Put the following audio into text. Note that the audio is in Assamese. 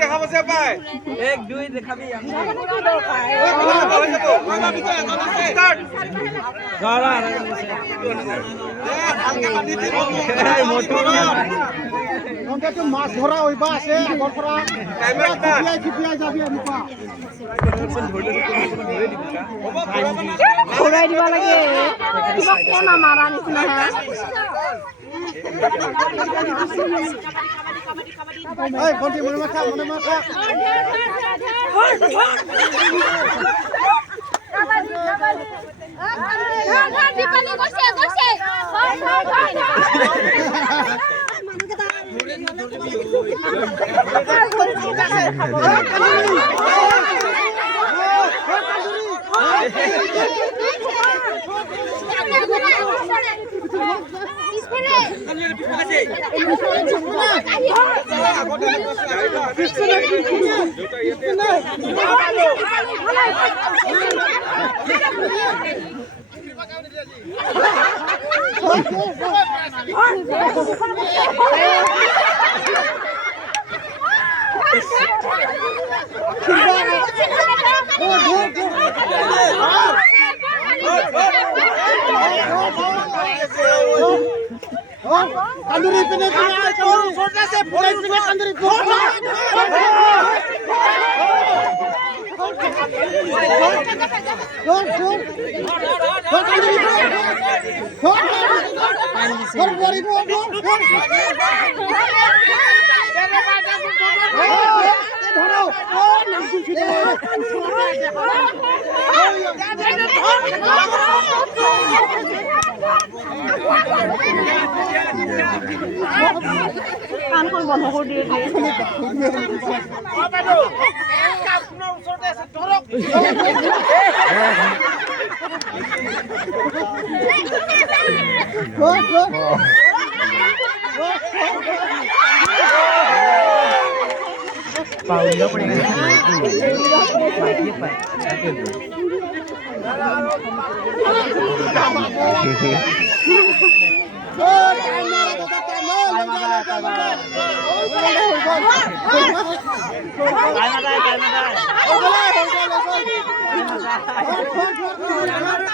দেখা পাইছে পাই 1 2 দেখাবি মাছ ধৰা হইবা আছে আগৰ পৰা খিপিয়াই যাবি এনেকুৱা ঘূৰাই দিব লাগে কিবা কেনা মাৰা নিচিনা এই ভণ্টি মনে মাথা Kanduri pine छोटा से फुलाई pine kanduri কাণখন বন্ধ কৰি দিয়ে Time